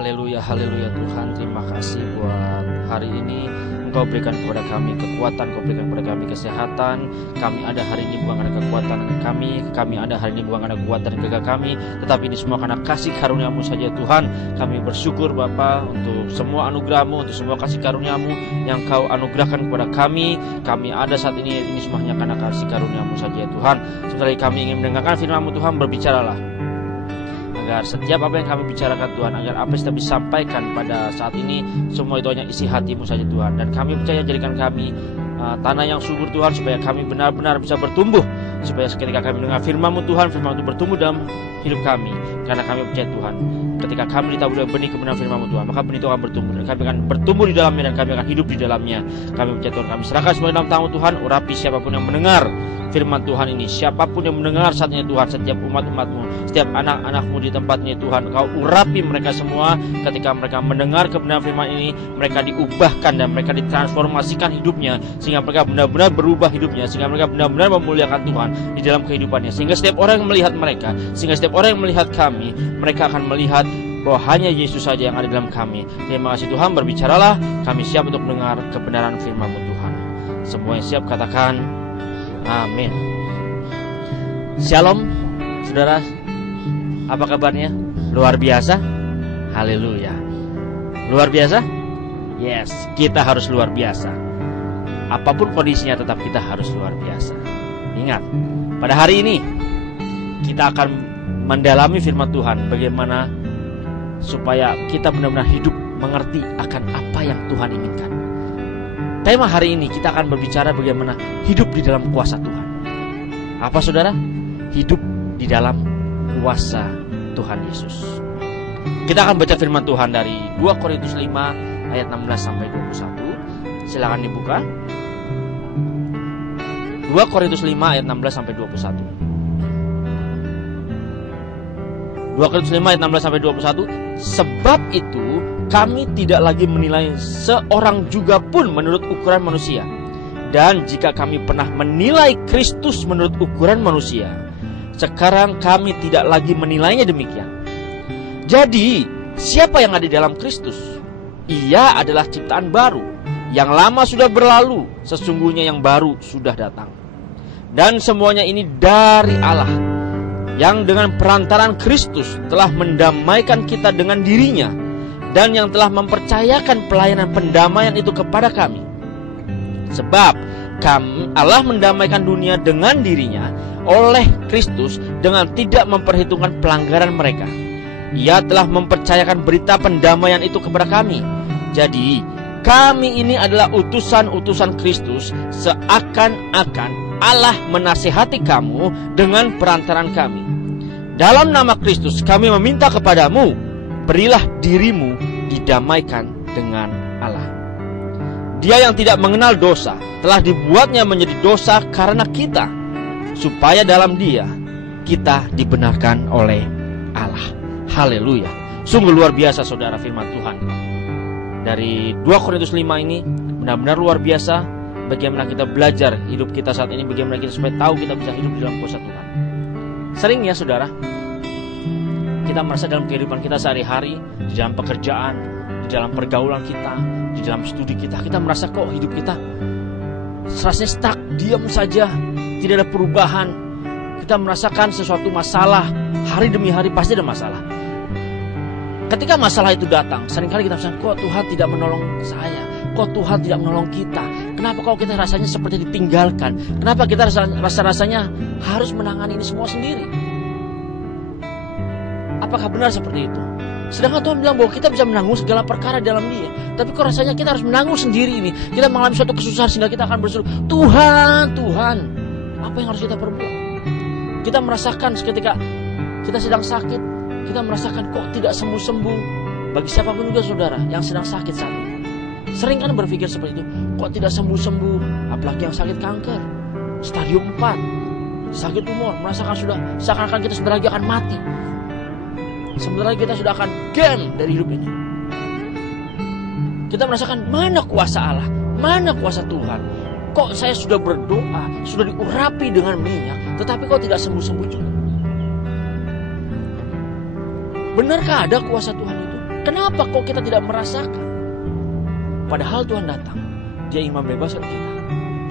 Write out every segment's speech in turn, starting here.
Haleluya, haleluya Tuhan, terima kasih buat hari ini. Engkau berikan kepada kami kekuatan, Engkau berikan kepada kami kesehatan. Kami ada hari ini bukan karena kekuatan kami ada hari ini bukan karena kekuatan gagah kami, tetapi ini semua karena kasih karunia-Mu saja Tuhan. Kami bersyukur Bapa untuk semua anugerah-Mu, untuk semua kasih karunia-Mu yang Kau anugerahkan kepada kami. Kami ada saat ini semuanya karena kasih karunia-Mu saja Tuhan. Sebentar kami ingin mendengarkan firman-Mu Tuhan, berbicaralah. Agar setiap apa yang kami bicarakan Tuhan, agar apa yang kita bisa sampaikan pada saat ini, semua itu hanya isi hati-Mu saja Tuhan. Dan kami percaya jadikan kami tanah yang subur Tuhan, supaya kami benar-benar bisa bertumbuh, supaya ketika kami mendengar firman-Mu Tuhan, firman itu bertumbuh dalam hidup kami. Karena kami percaya Tuhan, ketika kami ditaburi benih kebenaran firman-Mu Tuhan, maka benih itu akan bertumbuh, dan kami akan bertumbuh di dalamnya, dan kami akan hidup di dalamnya. Kami percaya Tuhan, kami serahkan semua dalam tangan Tuhan. Urapi siapapun yang mendengar firman Tuhan ini, siapapun yang mendengar saat ini Tuhan, setiap umat-umat-Mu, setiap anak-anak-Mu di tempatnya Tuhan, Kau urapi mereka semua. Ketika mereka mendengar kebenaran firman ini, mereka diubahkan dan mereka ditransformasikan hidupnya, sehingga mereka benar-benar berubah hidupnya, sehingga mereka benar-benar memuliakan Tuhan di dalam kehidupannya. Sehingga setiap orang yang melihat mereka, sehingga setiap orang yang melihat kami, mereka akan melihat bahwa hanya Yesus saja yang ada dalam kami. Terima kasih Tuhan, berbicaralah. Kami siap untuk mendengar kebenaran firman-Mu Tuhan. Semua yang siap katakan amin. Shalom saudara, apa kabarnya? Luar biasa? Haleluya. Luar biasa? Yes, kita harus luar biasa. Apapun kondisinya, tetap kita harus luar biasa. Ingat, pada hari ini kita akan mendalami firman Tuhan, bagaimana supaya kita benar-benar hidup mengerti akan apa yang Tuhan inginkan. Tema hari ini kita akan berbicara bagaimana hidup di dalam kuasa Tuhan. Apa saudara? Hidup di dalam kuasa Tuhan Yesus. Kita akan baca firman Tuhan dari 2 Korintus 5 ayat 16 sampai 21. Silakan dibuka. 2 Korintus 5 ayat 16 sampai 21. 2 Korintus 5 ayat 16 sampai 21. Sebab itu kami tidak lagi menilai seorang juga pun menurut ukuran manusia. Dan jika kami pernah menilai Kristus menurut ukuran manusia, sekarang kami tidak lagi menilainya demikian. Jadi, siapa yang ada di dalam Kristus? Ia adalah ciptaan baru. Yang lama sudah berlalu, sesungguhnya yang baru sudah datang. Dan semuanya ini dari Allah, yang dengan perantaran Kristus telah mendamaikan kita dengan dirinya, dan yang telah mempercayakan pelayanan pendamaian itu kepada kami. Sebab Allah mendamaikan dunia dengan dirinya oleh Kristus dengan tidak memperhitungkan pelanggaran mereka. Ia telah mempercayakan berita pendamaian itu kepada kami. Jadi kami ini adalah utusan-utusan Kristus, seakan-akan Allah menasihati kamu dengan perantaran kami. Dalam nama Kristus kami meminta kepadamu, berilah dirimu didamaikan dengan Allah. Dia yang tidak mengenal dosa telah dibuatnya menjadi dosa karena kita, supaya dalam Dia kita dibenarkan oleh Allah. Haleluya. Sungguh luar biasa saudara firman Tuhan. Dari 2 Korintus 5 ini benar-benar luar biasa. Bagaimana kita belajar hidup kita saat ini, bagaimana kita supaya tahu kita bisa hidup di dalam kuasa Tuhan. Sering ya saudara, kita merasa dalam kehidupan kita sehari-hari, di dalam pekerjaan, di dalam pergaulan kita, di dalam studi kita, kita merasa kok hidup kita rasanya stuck, diam saja, tidak ada perubahan. Kita merasakan sesuatu masalah, hari demi hari pasti ada masalah. Ketika masalah itu datang, seringkali kita merasa kok Tuhan tidak menolong saya, kok Tuhan tidak menolong kita. Kenapa kok kita rasanya seperti ditinggalkan? Kenapa kita rasa-rasanya harus menangani ini semua sendiri? Apakah benar seperti itu? Sedangkan Tuhan bilang bahwa kita bisa menanggung segala perkara dalam Dia. Tapi kok rasanya kita harus menanggung sendiri ini? Kita mengalami suatu kesusahan sehingga kita akan berseru, Tuhan, Tuhan, apa yang harus kita perbuat? Kita merasakan ketika kita sedang sakit, kita merasakan kok tidak sembuh-sembuh. Bagi siapapun juga saudara yang sedang sakit saat ini, sering kan berpikir seperti itu, kok tidak sembuh-sembuh. Apalagi yang sakit kanker stadium 4, sakit tumor, merasakan sudah seakan-akan kita sebentar lagi akan mati, sebentar lagi kita sudah akan gone dari hidup ini. Kita merasakan mana kuasa Allah, mana kuasa Tuhan. Kok saya sudah berdoa, sudah diurapi dengan minyak, tetapi kok tidak sembuh-sembuh juga. Benarkah ada kuasa Tuhan itu? Kenapa kok kita tidak merasakan? Padahal Tuhan datang, Dia ingin membebaskan kita,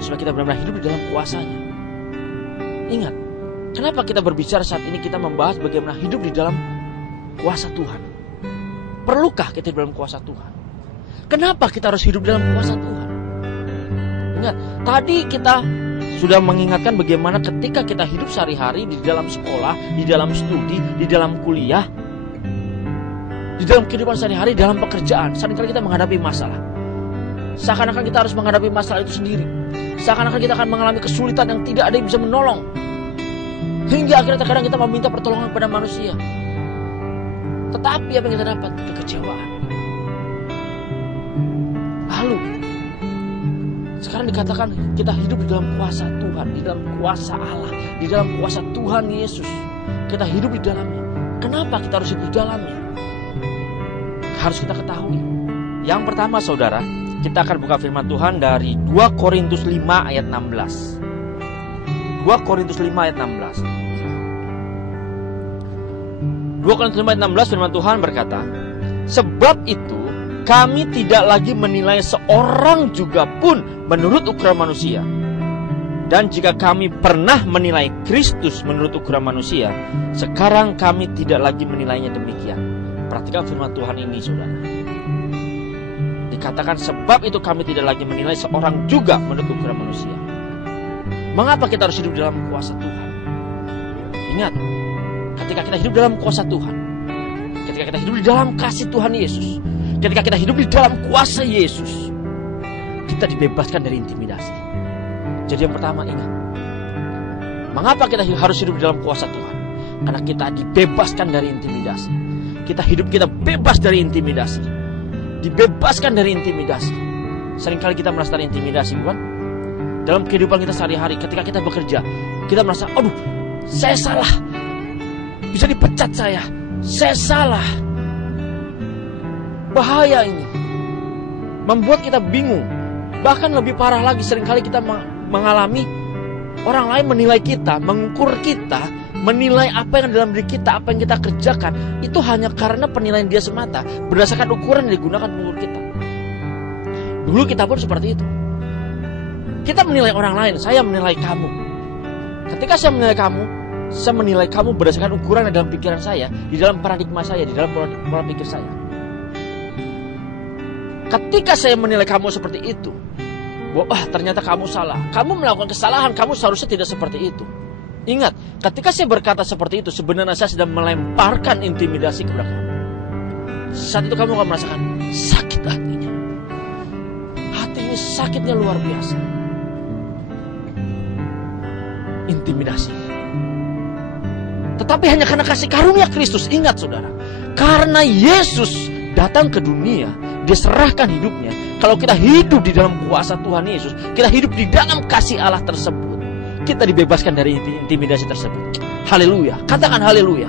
supaya kita benar-benar hidup di dalam kuasa-Nya. Ingat, kenapa kita berbicara saat ini, kita membahas bagaimana hidup di dalam kuasa Tuhan. Perlukah kita di dalam kuasa Tuhan? Kenapa kita harus hidup dalam kuasa Tuhan? Ingat, tadi kita sudah mengingatkan bagaimana ketika kita hidup sehari-hari di dalam sekolah, di dalam studi, di dalam kuliah, di dalam kehidupan sehari-hari, dalam pekerjaan, seringkali kita menghadapi masalah. Seakan-akan kita harus menghadapi masalah itu sendiri. Seakan-akan kita akan mengalami kesulitan yang tidak ada yang bisa menolong. Hingga akhirnya terkadang kita meminta pertolongan kepada manusia. Tetapi apa yang kita dapat? Kekecewaan. Lalu sekarang dikatakan kita hidup di dalam kuasa Tuhan, di dalam kuasa Allah, di dalam kuasa Tuhan Yesus. Kita hidup di dalamnya. Kenapa kita harus hidup di dalamnya? Harus kita ketahui. Yang pertama saudara, kita akan buka firman Tuhan dari 2 Korintus 5 ayat 16. 2 Korintus 5 ayat 16. 2 Korintus 5 ayat 16 firman Tuhan berkata, sebab itu kami tidak lagi menilai seorang juga pun menurut ukuran manusia. Dan jika kami pernah menilai Kristus menurut ukuran manusia, sekarang kami tidak lagi menilainya demikian. Perhatikan firman Tuhan ini saudara. Dikatakan sebab itu kami tidak lagi menilai seorang juga menurut ukuran manusia. Mengapa kita harus hidup dalam kuasa Tuhan? Ingat, ketika kita hidup dalam kuasa Tuhan, ketika kita hidup di dalam kasih Tuhan Yesus, ketika kita hidup di dalam kuasa Yesus, kita dibebaskan dari intimidasi. Jadi yang pertama ingat, mengapa kita harus hidup di dalam kuasa Tuhan? Karena kita dibebaskan dari intimidasi. Kita bebas dari intimidasi. Dibebaskan dari intimidasi. Seringkali kita merasa terintimidasi, bukan? Dalam kehidupan kita sehari-hari, ketika kita bekerja, kita merasa, aduh, saya salah. Bisa dipecat saya salah. Bahaya ini. Membuat kita bingung. Bahkan lebih parah lagi, seringkali kita mengalami orang lain menilai kita, mengukur kita, menilai apa yang ada dalam diri kita, apa yang kita kerjakan, itu hanya karena penilaian dia semata, berdasarkan ukuran yang digunakan mengukur kita. Dulu kita pun seperti itu. Kita menilai orang lain, saya menilai kamu. Ketika saya menilai kamu berdasarkan ukuran yang dalam pikiran saya, di dalam paradigma saya, di dalam pola pikir saya. Ketika saya menilai kamu seperti itu, wah ternyata kamu salah, kamu melakukan kesalahan, kamu seharusnya tidak seperti itu. Ingat, ketika saya berkata seperti itu, sebenarnya saya sedang melemparkan intimidasi kepada kamu. Saat itu kamu akan merasakan sakit hatinya. Hatinya sakitnya luar biasa. Intimidasi. Tetapi hanya karena kasih karunia Kristus. Ingat saudara, karena Yesus datang ke dunia, Dia serahkan hidupnya. Kalau kita hidup di dalam kuasa Tuhan Yesus, kita hidup di dalam kasih Allah tersebut, kita dibebaskan dari intimidasi tersebut. Haleluya. Katakan haleluya.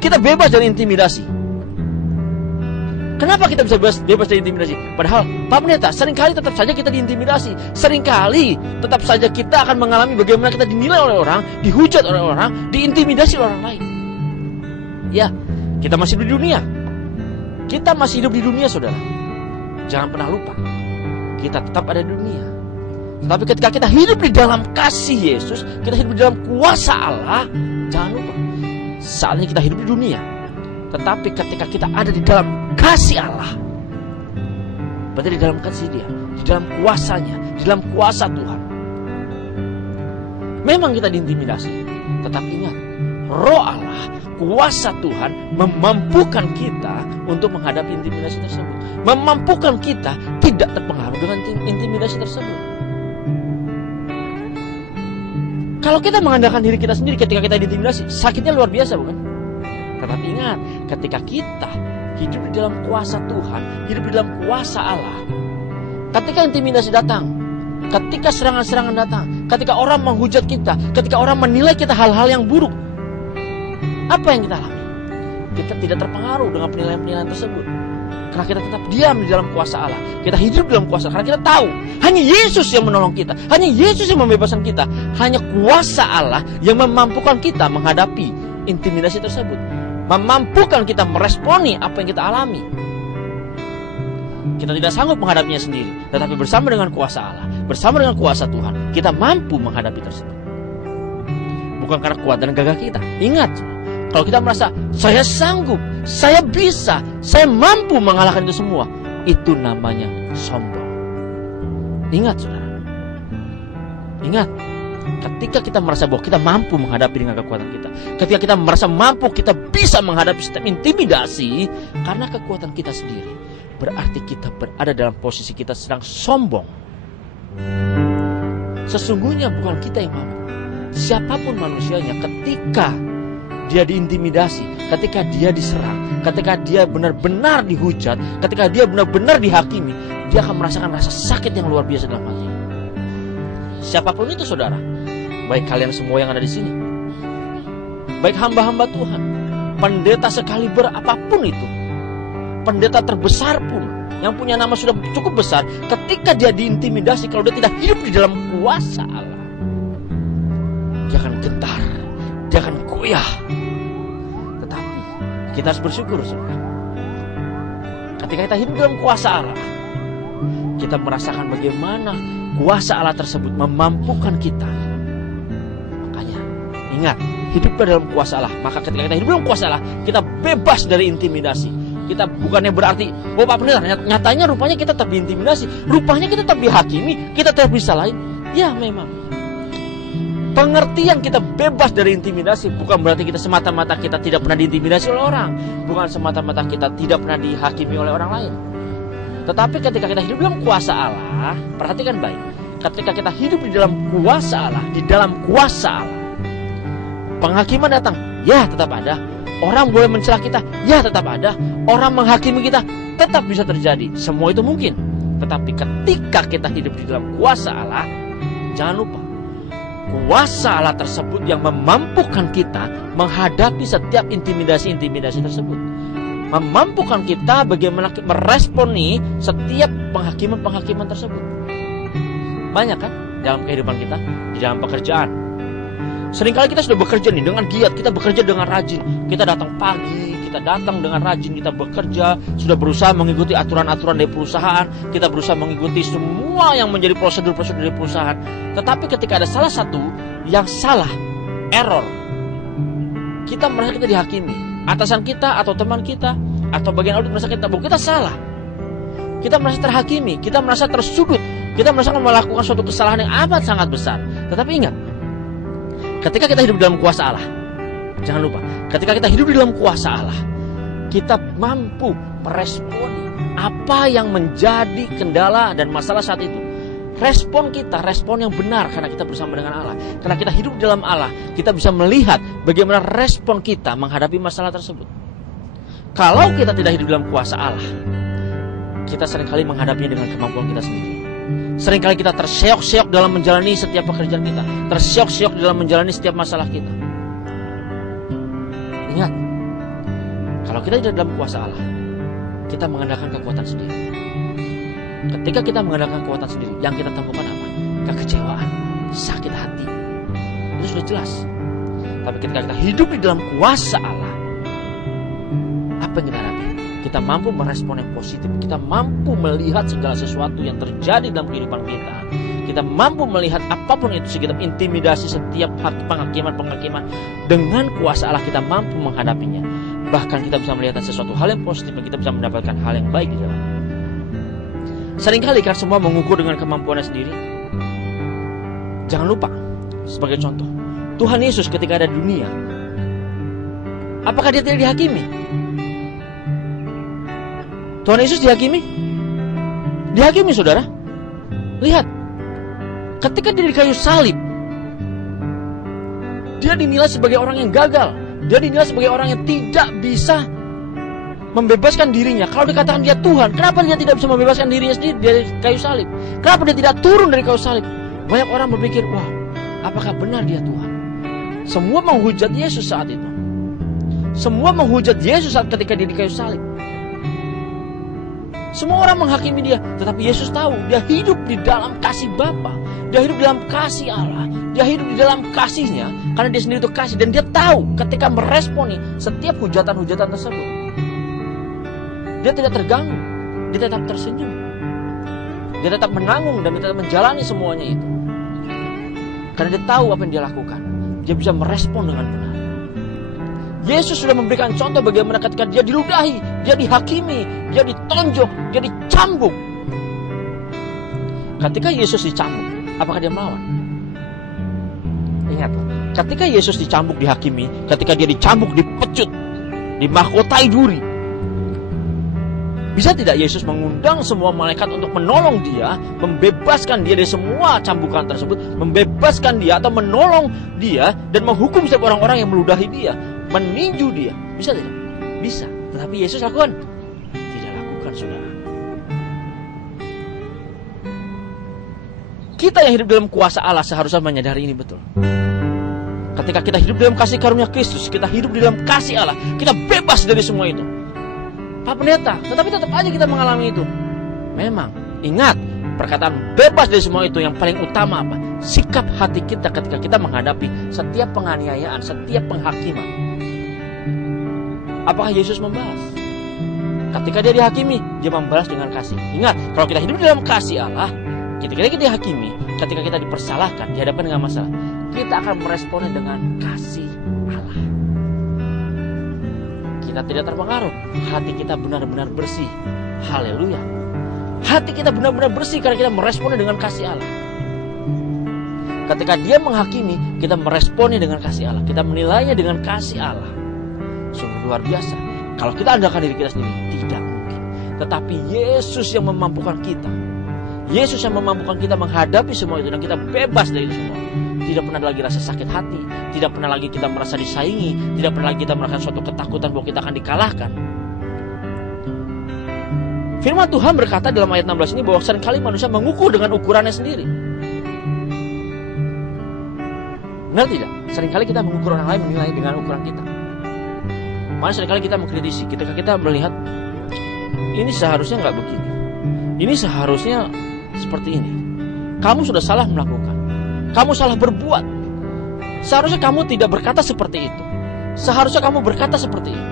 Kita bebas dari intimidasi. Kenapa kita bisa bebas dari intimidasi? Padahal Pak Pendeta, seringkali tetap saja kita diintimidasi. Seringkali tetap saja kita akan mengalami bagaimana kita dinilai oleh orang, dihujat oleh orang, diintimidasi oleh orang lain. Ya, kita masih hidup di dunia. Kita masih hidup di dunia saudara. Jangan pernah lupa, kita tetap ada di dunia. Tetapi ketika kita hidup di dalam kasih Yesus, kita hidup di dalam kuasa Allah, jangan lupa, saatnya kita hidup di dunia. Tetapi ketika kita ada di dalam kasih Allah, berarti di dalam kasih Dia, di dalam kuasanya, di dalam kuasa Tuhan. Memang kita diintimidasi, tetapi ingat, Roh Allah, kuasa Tuhan memampukan kita untuk menghadapi intimidasi tersebut. Memampukan kita tidak terpengaruh dengan intimidasi tersebut. Kalau kita mengandalkan diri kita sendiri ketika kita diintimidasi, sakitnya luar biasa, bukan? Tetapi ingat, ketika kita hidup di dalam kuasa Tuhan, hidup di dalam kuasa Allah, ketika intimidasi datang, ketika serangan-serangan datang, ketika orang menghujat kita, ketika orang menilai kita hal-hal yang buruk, apa yang kita alami? Kita tidak terpengaruh dengan penilaian-penilaian tersebut, karena kita tetap diam di dalam kuasa Allah. Kita hidup dalam kuasa, karena kita tahu hanya Yesus yang menolong kita, hanya Yesus yang membebaskan kita, hanya kuasa Allah yang memampukan kita menghadapi intimidasi tersebut. memampukan kita meresponi apa yang kita alami. Kita tidak sanggup menghadapinya sendiri, tetapi bersama dengan kuasa Allah, bersama dengan kuasa Tuhan, kita mampu menghadapi tersebut. Bukan karena kuat dan gagah kita. Ingat, kalau kita merasa saya sanggup, saya bisa, saya mampu mengalahkan itu semua, itu namanya sombong. Ingat saudara, ingat, ketika kita merasa bahwa kita mampu menghadapi dengan kekuatan kita, ketika kita merasa mampu, kita bisa menghadapi setiap intimidasi karena kekuatan kita sendiri, berarti kita berada dalam posisi kita sedang sombong. Sesungguhnya bukan kita yang mampu. Siapapun manusianya, ketika dia diintimidasi, ketika dia diserang, ketika dia benar-benar dihujat, ketika dia benar-benar dihakimi, dia akan merasakan rasa sakit yang luar biasa dalam hati. Siapapun itu saudara, baik kalian semua yang ada di sini, baik hamba-hamba Tuhan, pendeta sekaliber apapun itu, pendeta terbesar pun, yang punya nama sudah cukup besar, ketika dia diintimidasi, kalau dia tidak hidup di dalam kuasa Allah, dia akan gentar, dia akan goyah. Tetapi kita harus bersyukur saudara, ketika kita hidup dalam kuasa Allah, kita merasakan bagaimana kuasa Allah tersebut memampukan kita. Makanya ingat, hidup dalam kuasa Allah. Maka ketika kita hidup dalam kuasa Allah, kita bebas dari intimidasi. Kita bukannya berarti, oh Pak Pendeta, nyatanya rupanya kita tetap diintimidasi, rupanya kita tetap dihakimi, kita tetap disalahin. Ya memang, pengertian kita bebas dari intimidasi bukan berarti kita semata-mata kita tidak pernah diintimidasi oleh orang, bukan semata-mata kita tidak pernah dihakimi oleh orang lain. Tetapi ketika kita hidup dalam kuasa Allah, perhatikan baik, ketika kita hidup di dalam kuasa Allah, di dalam kuasa Allah, penghakiman datang, ya tetap ada. Orang boleh mencela kita, ya tetap ada. Orang menghakimi kita, tetap bisa terjadi. Semua itu mungkin. Tetapi ketika kita hidup di dalam kuasa Allah, jangan lupa, kuasa Allah tersebut yang memampukan kita menghadapi setiap intimidasi-intimidasi tersebut, memampukan kita bagaimana meresponi setiap penghakiman-penghakiman tersebut. Banyak kan dalam kehidupan kita, di dalam pekerjaan. Seringkali kita sudah bekerja nih dengan giat, kita bekerja dengan rajin, kita datang pagi, kita datang dengan rajin, kita bekerja, sudah berusaha mengikuti aturan-aturan dari perusahaan, kita berusaha mengikuti semua yang menjadi prosedur-prosedur dari perusahaan. Tetapi ketika ada salah satu yang salah, error, kita merasa kita dihakimi. Atasan kita atau teman kita atau bagian audit merasa kita bahwa kita salah, kita merasa terhakimi, kita merasa tersudut, kita merasa melakukan suatu kesalahan yang amat sangat besar. Tetapi ingat, ketika kita hidup dalam kuasa Allah, jangan lupa, ketika kita hidup di dalam kuasa Allah, kita mampu meresponi apa yang menjadi kendala dan masalah saat itu. Respon kita, respon yang benar karena kita bersama dengan Allah. Karena kita hidup dalam Allah, kita bisa melihat bagaimana respon kita menghadapi masalah tersebut. Kalau kita tidak hidup dalam kuasa Allah, kita seringkali menghadapinya dengan kemampuan kita sendiri. Seringkali kita terseok-seok dalam menjalani setiap pekerjaan kita, terseok-seok dalam menjalani setiap masalah kita. Ingat, kalau kita tidak dalam kuasa Allah, kita mengandalkan kekuatan sendiri. Ketika kita mengandalkan kekuatan sendiri, yang kita temukan apa? Kekecewaan, sakit hati. Itu sudah jelas. Tapi ketika kita hidup di dalam kuasa Allah, apa yang kita hadapi? Kita mampu merespon yang positif. Kita mampu melihat segala sesuatu yang terjadi dalam kehidupan kita. Kita mampu melihat apapun itu, setiap intimidasi, setiap penghakiman-penghakiman. Dengan kuasa Allah kita mampu menghadapinya. Bahkan kita bisa melihat sesuatu hal yang positif, dan kita bisa mendapatkan hal yang baik di dalam. Seringkali kan semua mengukur dengan kemampuannya sendiri. Jangan lupa, sebagai contoh, Tuhan Yesus ketika ada di dunia, apakah dia tidak dihakimi? Tuhan Yesus dihakimi? Dihakimi saudara. Lihat, ketika dia di kayu salib, dia dinilai sebagai orang yang gagal. Dia dinilai sebagai orang yang tidak bisa membebaskan dirinya. Kalau dikatakan dia Tuhan, kenapa dia tidak bisa membebaskan dirinya sendiri dari kayu salib? Kenapa dia tidak turun dari kayu salib? Banyak orang berpikir, wah, apakah benar dia Tuhan? Semua menghujat Yesus saat itu. Semua menghujat Yesus saat ketika dia di kayu salib. Semua orang menghakimi dia, tetapi Yesus tahu dia hidup di dalam kasih Bapa, dia hidup di dalam kasih Allah, dia hidup di dalam kasihnya. Karena dia sendiri itu kasih, dan dia tahu ketika meresponi setiap hujatan-hujatan tersebut, dia tidak terganggu, dia tetap tersenyum, dia tetap menanggung, dan dia tetap menjalani semuanya itu. Karena dia tahu apa yang dia lakukan, dia bisa merespon dengan benar. Yesus sudah memberikan contoh bagaimana ketika dia diludahi, dia dihakimi, dia ditonjok, dia dicambuk. Ketika Yesus dicambuk, apakah dia melawan? Ingatlah, ketika Yesus dicambuk, dihakimi, ketika dia dicambuk, dipecut, dimahkotai duri, bisa tidak Yesus mengundang semua malaikat untuk menolong dia, membebaskan dia dari semua cambukan tersebut, membebaskan dia atau menolong dia dan menghukum setiap orang-orang yang meludahi dia, meninju dia? Bisa tidak? Bisa. Tetapi Yesus lakukan? Tidak lakukan, saudara. Kita yang hidup dalam kuasa Allah seharusnya menyadari ini betul. Ketika kita hidup dalam kasih karunia Kristus, kita hidup di dalam kasih Allah, kita bebas dari semua itu. Pak Pendeta, tetapi tetap aja kita mengalami itu. Memang, ingat, perkataan bebas dari semua itu yang paling utama apa? Sikap hati kita ketika kita menghadapi setiap penganiayaan, setiap penghakiman. Apakah Yesus membalas? Ketika dia dihakimi, dia membalas dengan kasih. Ingat, kalau kita hidup dalam kasih Allah, ketika kita dihakimi, ketika kita dipersalahkan, dihadapkan dengan masalah, kita akan meresponnya dengan kasih Allah. Kita tidak terpengaruh, hati kita benar-benar bersih. Haleluya. Hati kita benar-benar bersih karena kita meresponnya dengan kasih Allah. Ketika dia menghakimi, kita meresponnya dengan kasih Allah, kita menilainya dengan kasih Allah. Sungguh luar biasa. Kalau kita andalkan diri kita sendiri, tidak mungkin. Tetapi Yesus yang memampukan kita. Yesus yang memampukan kita menghadapi semua itu, dan kita bebas dari itu semua. Tidak pernah lagi rasa sakit hati, tidak pernah lagi kita merasa disaingi, tidak pernah lagi kita merasakan suatu ketakutan bahwa kita akan dikalahkan. Firman Tuhan berkata dalam ayat 16 ini bahwa seringkali manusia mengukur dengan ukurannya sendiri. Benar tidak? Seringkali kita mengukur orang lain, menilai dengan ukuran kita. Malah seringkali kita mengkritisi ketika kita melihat ini seharusnya nggak begini, ini seharusnya seperti ini. Kamu sudah salah melakukan, kamu salah berbuat. Seharusnya kamu tidak berkata seperti itu. Seharusnya kamu berkata seperti itu.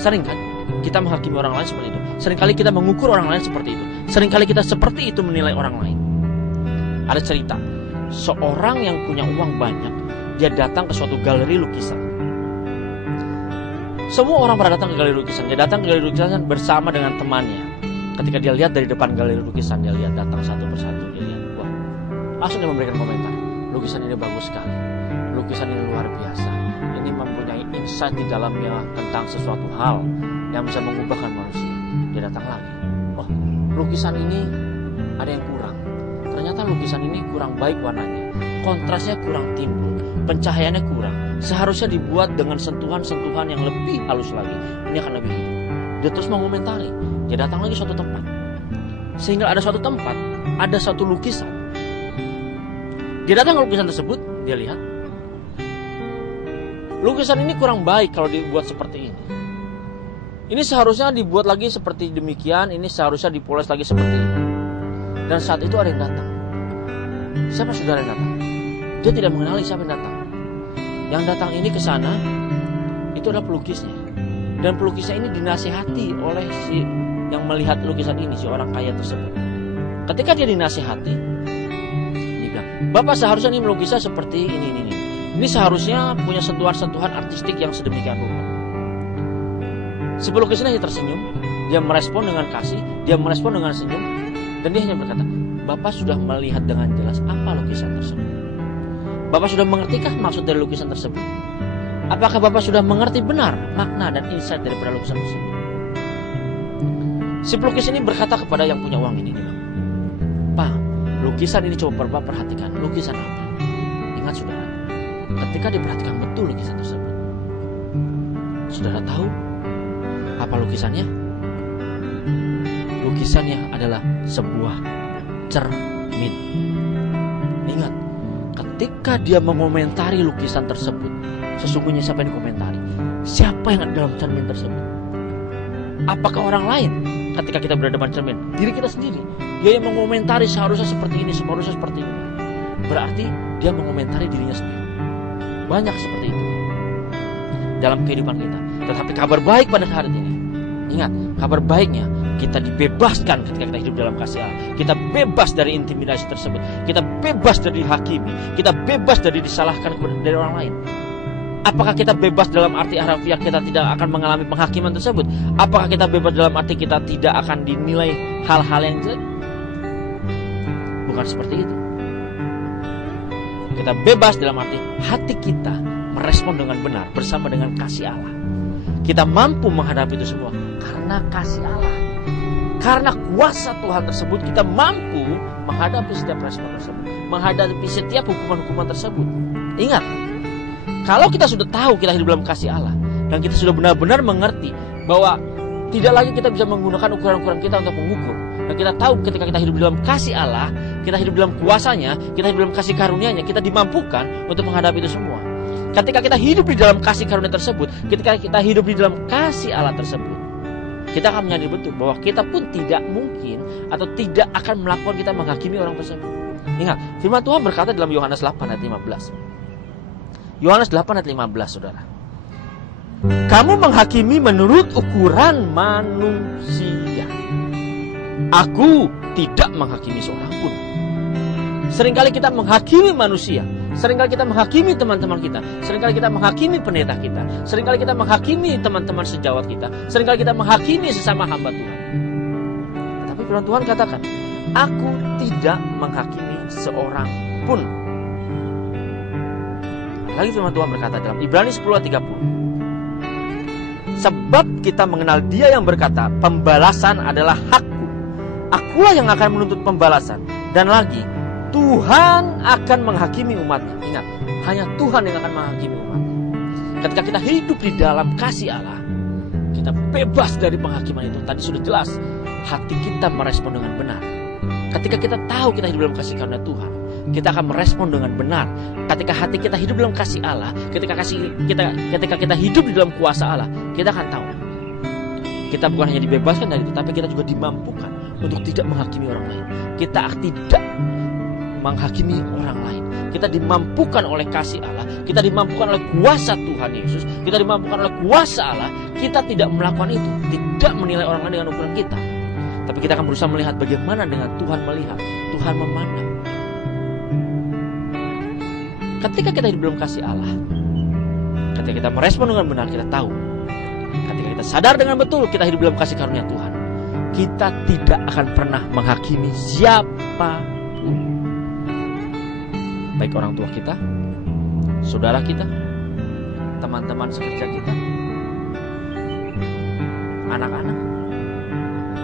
Sering kan kita menghakimi orang lain seperti itu. Seringkali kita mengukur orang lain seperti itu. Seringkali kita seperti itu menilai orang lain. Ada cerita, seorang yang punya uang banyak, dia datang ke suatu galeri lukisan. Semua orang pernah datang ke galeri lukisan. Dia datang ke galeri lukisan bersama dengan temannya. Ketika dia lihat dari depan galeri lukisan, dia lihat datang satu persatu. Dia lihat, wah, langsung dia memberikan komentar. Lukisan ini bagus sekali. Lukisan ini luar biasa. Ini mempunyai insight di dalamnya tentang sesuatu hal yang bisa mengubahkan manusia. Dia datang lagi. Wah, lukisan ini ada yang kurang. Ternyata lukisan ini kurang baik warnanya. Kontrasnya kurang timbul. Pencahayaannya kurang. Seharusnya dibuat dengan sentuhan-sentuhan yang lebih halus lagi. Ini akan lebih hidup. Dia terus mengomentari. Dia datang lagi suatu tempat. Sehingga ada suatu tempat, ada satu lukisan. Dia datang ke lukisan tersebut, dia lihat. Lukisan ini kurang baik kalau dibuat seperti ini. Ini seharusnya dibuat lagi seperti demikian, ini seharusnya dipoles lagi seperti ini. Dan saat itu ada yang datang. Siapa saudara yang datang? Dia tidak mengenali siapa yang datang. Yang datang ini ke sana, itu adalah pelukisnya. Dan pelukisnya ini dinasihati oleh si yang melihat lukisan ini, si orang kaya tersebut. Ketika dia dinasihati, dia bilang, Bapak seharusnya ini melukisnya seperti ini. Ini seharusnya punya sentuhan-sentuhan artistik yang sedemikian rupa. Si pelukis ini hanya tersenyum, dia merespon dengan kasih, dia merespon dengan senyum, dan dia hanya berkata, Bapak sudah melihat dengan jelas apa lukisan tersebut. Bapak sudah mengertikah maksud dari lukisan tersebut? Apakah Bapak sudah mengerti benar makna dan insight daripada lukisan tersebut? Si pelukis ini berkata kepada yang punya uang ini, Pak, lukisan ini coba Bapak perhatikan. Lukisan apa? Ingat saudara, ketika diperhatikan betul lukisan tersebut, saudara tahu apa lukisannya? Lukisannya adalah sebuah cermin. Ingat, ketika dia mengomentari lukisan tersebut, sesungguhnya siapa yang dikomentari? Siapa yang ada dalam cermin tersebut? Apakah orang lain? Ketika kita berada dalam cermin, diri kita sendiri. Dia yang mengomentari seharusnya seperti ini, seharusnya seperti ini. Berarti dia mengomentari dirinya sendiri. banyak seperti itu dalam kehidupan kita. Tetapi kabar baik pada saat ini, ingat, kabar baiknya kita dibebaskan ketika kita hidup dalam kasih Allah. Kita bebas dari intimidasi tersebut. Kita bebas dari dihakimi. Kita bebas dari disalahkan dari orang lain. Apakah kita bebas dalam arti harfiah kita tidak akan mengalami penghakiman tersebut? Apakah kita bebas dalam arti kita tidak akan dinilai hal-hal yang jelek? Bukan seperti itu. Kita bebas dalam arti hati kita merespon dengan benar bersama dengan kasih Allah. Kita mampu menghadapi itu semua karena kasih Allah. Karena kuasa Tuhan tersebut kita mampu menghadapi setiap respon tersebut, menghadapi setiap hukuman-hukuman tersebut. Ingat, kalau kita sudah tahu kita hidup dalam kasih Allah dan kita sudah benar-benar mengerti bahwa tidak lagi kita bisa menggunakan ukuran-ukuran kita untuk mengukur, dan kita tahu ketika kita hidup dalam kasih Allah, kita hidup dalam kuasanya, kita hidup dalam kasih karunia-Nya, kita dimampukan untuk menghadapi itu semua. Ketika kita hidup di dalam kasih karunia tersebut, ketika kita hidup di dalam kasih Allah tersebut, kita akan menyadari betul bahwa kita pun tidak mungkin atau tidak akan melakukan kita menghakimi orang tersebut. Ingat, firman Tuhan berkata dalam Yohanes 8 ayat 15. Yohanes 8 ayat 15, saudara. Kamu menghakimi menurut ukuran manusia. Aku tidak menghakimi seorang pun. Seringkali kita menghakimi manusia. Seringkali kita menghakimi teman-teman kita. Seringkali kita menghakimi pendeta kita. Seringkali kita menghakimi teman-teman sejawat kita. Seringkali kita menghakimi sesama hamba Tuhan. Tetapi firman Tuhan katakan, aku tidak menghakimi seorang pun. Lagi firman Tuhan berkata dalam Ibrani 10 ayat 30. Sebab kita mengenal Dia yang berkata, pembalasan adalah hakku. Akulah yang akan menuntut pembalasan. Dan lagi, Tuhan akan menghakimi umatnya. Ingat, hanya Tuhan yang akan menghakimi umatnya. Ketika kita hidup di dalam kasih Allah, kita bebas dari penghakiman itu. Tadi sudah jelas, hati kita merespon dengan benar. Ketika kita tahu kita hidup dalam kasih karunia Tuhan, kita akan merespon dengan benar. Ketika hati kita hidup dalam kasih Allah, ketika kita hidup di dalam kuasa Allah, kita akan tahu kita bukan hanya dibebaskan dari itu, tapi kita juga dimampukan untuk tidak menghakimi orang lain. Kita tidak menghakimi orang lain. Kita dimampukan oleh kasih Allah, kita dimampukan oleh kuasa Tuhan Yesus, kita dimampukan oleh kuasa Allah. Kita tidak melakukan itu, tidak menilai orang lain dengan ukuran kita, tapi kita akan berusaha melihat bagaimana dengan Tuhan melihat, Tuhan memandang. Ketika kita hidup dalam kasih Allah, ketika kita merespon dengan benar, kita tahu, ketika kita sadar dengan betul kita hidup dalam kasih karunia Tuhan, kita tidak akan pernah menghakimi siapapun. Baik orang tua kita, saudara kita, teman-teman sekerja kita, anak-anak,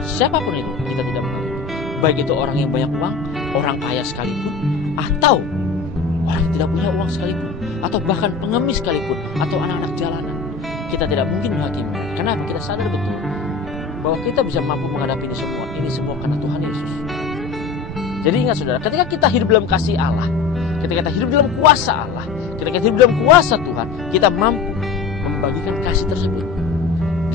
siapapun itu kita tidak menghakimi. Baik itu orang yang banyak uang, orang kaya sekalipun, atau orang yang tidak punya uang sekalipun, atau bahkan pengemis sekalipun, atau anak-anak jalanan, kita tidak mungkin menghakimi. Kenapa? Kita sadar betul bahwa kita bisa mampu menghadapi ini semua karena Tuhan Yesus. Jadi ingat saudara, ketika kita hidup dalam kasih Allah, ketika kita hidup dalam kuasa Allah, ketika kita hidup dalam kuasa Tuhan, kita mampu membagikan kasih tersebut.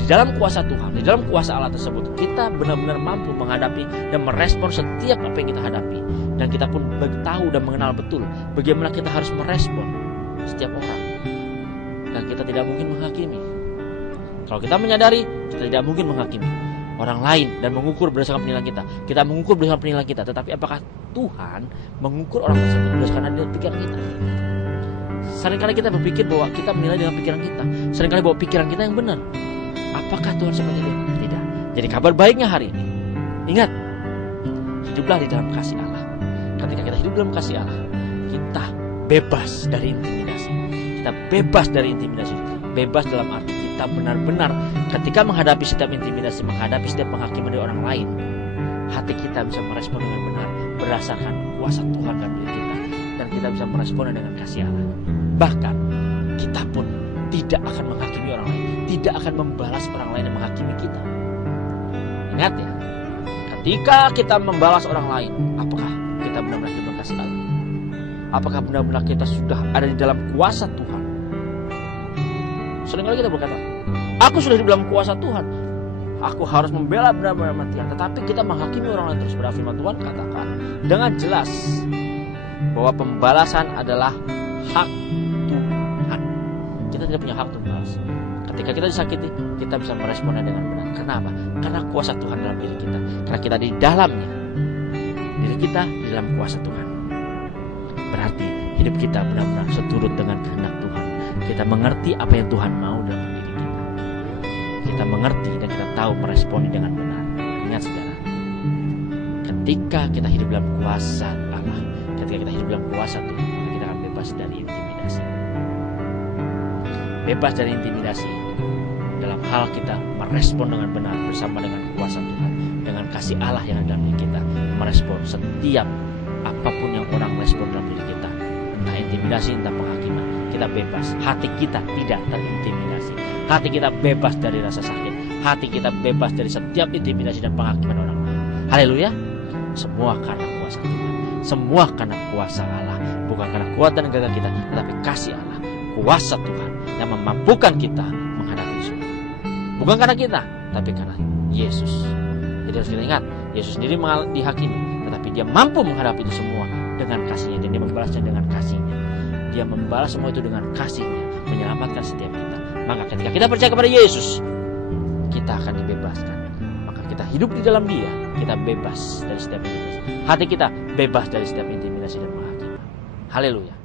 Di dalam kuasa Tuhan, di dalam kuasa Allah tersebut, kita benar-benar mampu menghadapi dan merespon setiap apa yang kita hadapi. Dan kita pun tahu dan mengenal betul bagaimana kita harus merespon setiap orang. Dan kita tidak mungkin menghakimi. Kalau kita menyadari, kita tidak mungkin menghakimi orang lain dan mengukur berdasarkan penilaian kita. Kita mengukur berdasarkan penilaian kita. Tetapi apakah Tuhan mengukur orang tersebut berdasarkan dengan pikiran kita? Seringkali kita berpikir bahwa kita menilai dengan pikiran kita. Seringkali bahwa pikiran kita yang benar. Apakah Tuhan seperti itu? Tidak. Jadi kabar baiknya hari ini, ingat, hiduplah di dalam kasih Allah. Ketika kita hidup dalam kasih Allah, kita bebas dari intimidasi. Kita bebas dari intimidasi. Bebas dalam arti kita benar-benar ketika menghadapi setiap intimidasi, menghadapi setiap penghakiman dari orang lain, hati kita bisa merespon dengan benar berdasarkan kuasa Tuhan dalam diri kita, dan kita bisa meresponnya dengan kasih Allah. Bahkan kita pun tidak akan menghakimi orang lain, tidak akan membalas orang lain yang menghakimi kita. Ingat ya, ketika kita membalas orang lain, apakah kita benar-benar hidup dalam kasih Allah? Apakah benar-benar kita sudah ada di dalam kuasa Tuhan? Seringkali kita berkata, aku sudah hidup dalam kuasa Tuhan, aku harus membela benar-benar matian. Tetapi kita menghakimi orang lain terus. Pada firman Tuhan katakan dengan jelas bahwa pembalasan adalah hak Tuhan. tidak punya hak untuk membalas. Ketika kita disakiti, kita bisa meresponnya dengan benar. Kenapa? Karena kuasa Tuhan dalam diri kita. Karena kita di dalamnya. Diri kita di dalam kuasa Tuhan. Berarti hidup kita benar-benar seturut dengan kehendak Tuhan. Kita mengerti apa yang Tuhan mau dalam diri kita. Kita mengerti dan kita tahu meresponi dengan benar. Ingat saudara, ketika kita hidup dalam kuasa Allah, ketika kita hidup dalam kuasa Tuhan, maka kita akan bebas dari intimidasi. Bebas dari intimidasi dalam hal kita merespon dengan benar bersama dengan kuasa Tuhan, dengan kasih Allah yang ada dalam diri kita, merespon setiap apapun yang orang respon dalam diri kita, entah intimidasi, entah penghakiman. Kita bebas, hati kita tidak terintimidasi, hati kita bebas dari rasa sakit, hati kita bebas dari setiap intimidasi dan penghakiman orang lain. Haleluya. Semua karena kuasa Tuhan, semua karena kuasa Allah, bukan karena kuat dan gagah kita, tetapi kasih Allah, kuasa Tuhan yang memampukan kita menghadapi semua. Bukan karena kita, tapi karena Yesus. Jadi harus kita ingat, Yesus sendiri dihakimi, tetapi dia mampu menghadapi itu semua dengan kasihnya, dan dia membalasnya dengan kasihnya. Dia membalas semua itu dengan kasihnya, menyelamatkan setiap kita. Maka ketika kita percaya kepada Yesus, kita akan dibebaskan. Maka kita hidup di dalam Dia, kita bebas dari setiap intimidasi. Hati kita bebas dari setiap intimidasi dan penghakiman. Haleluya.